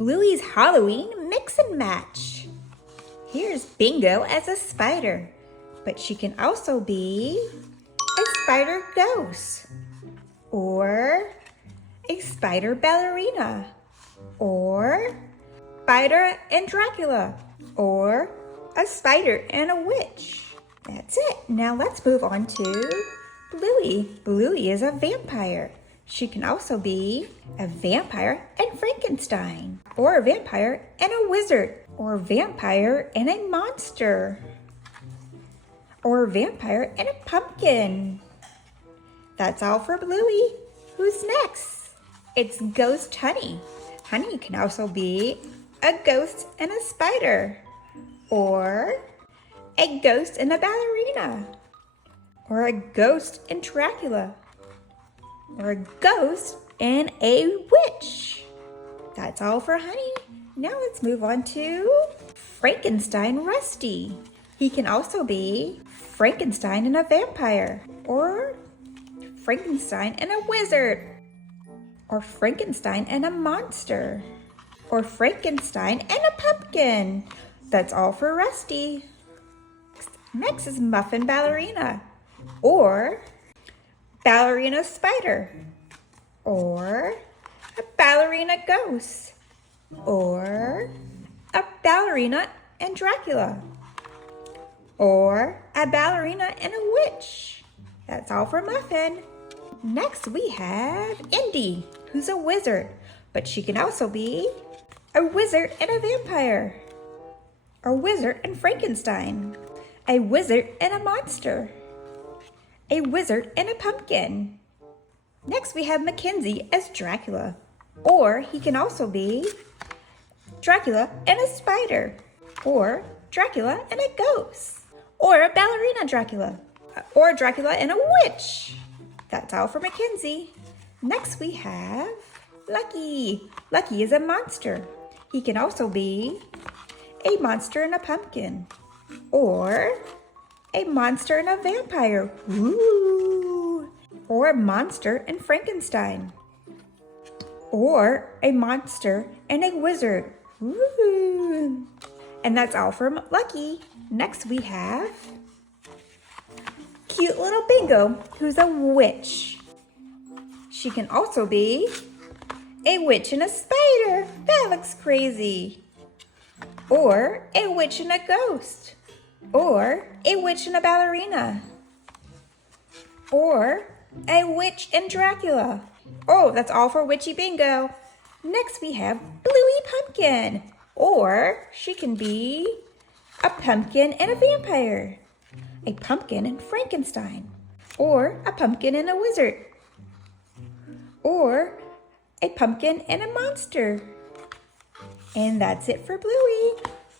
Bluey's Halloween mix and match. Here's Bingo as a spider, but she can also be a spider ghost, or a spider ballerina, or spider and Dracula, or a spider and a witch. That's it. Now let's move on to Bluey. Bluey is a vampire. She can also be a vampire and Frankenstein, or a vampire and a wizard, or a vampire and a monster, or a vampire and a pumpkin. That's all for Bluey. Who's next? It's Ghost Honey. Honey can also be a ghost and a spider, or a ghost and a ballerina, or a ghost and Dracula, or a ghost and a witch. That's all for Honey. Now let's move on to Frankenstein Rusty. He can also be Frankenstein and a vampire, or Frankenstein and a wizard, or Frankenstein and a monster, or Frankenstein and a pumpkin. That's all for Rusty. Next is Muffin Ballerina, or ballerina spider, or a ballerina ghost, or a ballerina and Dracula, or a ballerina and a witch. That's all for Muffin. Next we have Indy, who's a wizard, but she can also be a wizard and a vampire, a wizard and Frankenstein, a wizard and a monster, a wizard and a pumpkin. Next we have Mackenzie as Dracula, or he can also be Dracula and a spider, or Dracula and a ghost, or a ballerina Dracula, or Dracula and a witch. That's all for Mackenzie. Next we have Lucky. Lucky is a monster. He can also be a monster and a pumpkin, or a monster and a vampire, ooh, or a monster and Frankenstein, or a monster and a wizard, ooh. And that's all from Lucky. Next we have cute little Bingo, who's a witch. She can also be a witch and a spider. That looks crazy. Or a witch and a ghost, or a witch and a ballerina, or a witch and Dracula. Oh, that's all for Witchy Bingo. Next we have Bluey Pumpkin, or she can be a pumpkin and a vampire, a pumpkin and Frankenstein, or a pumpkin and a wizard, or a pumpkin and a monster. And that's it for Bluey.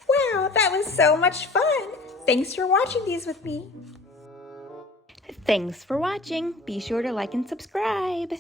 Wow, that was so much fun. Thanks for watching these with me. Thanks for watching. Be sure to like and subscribe.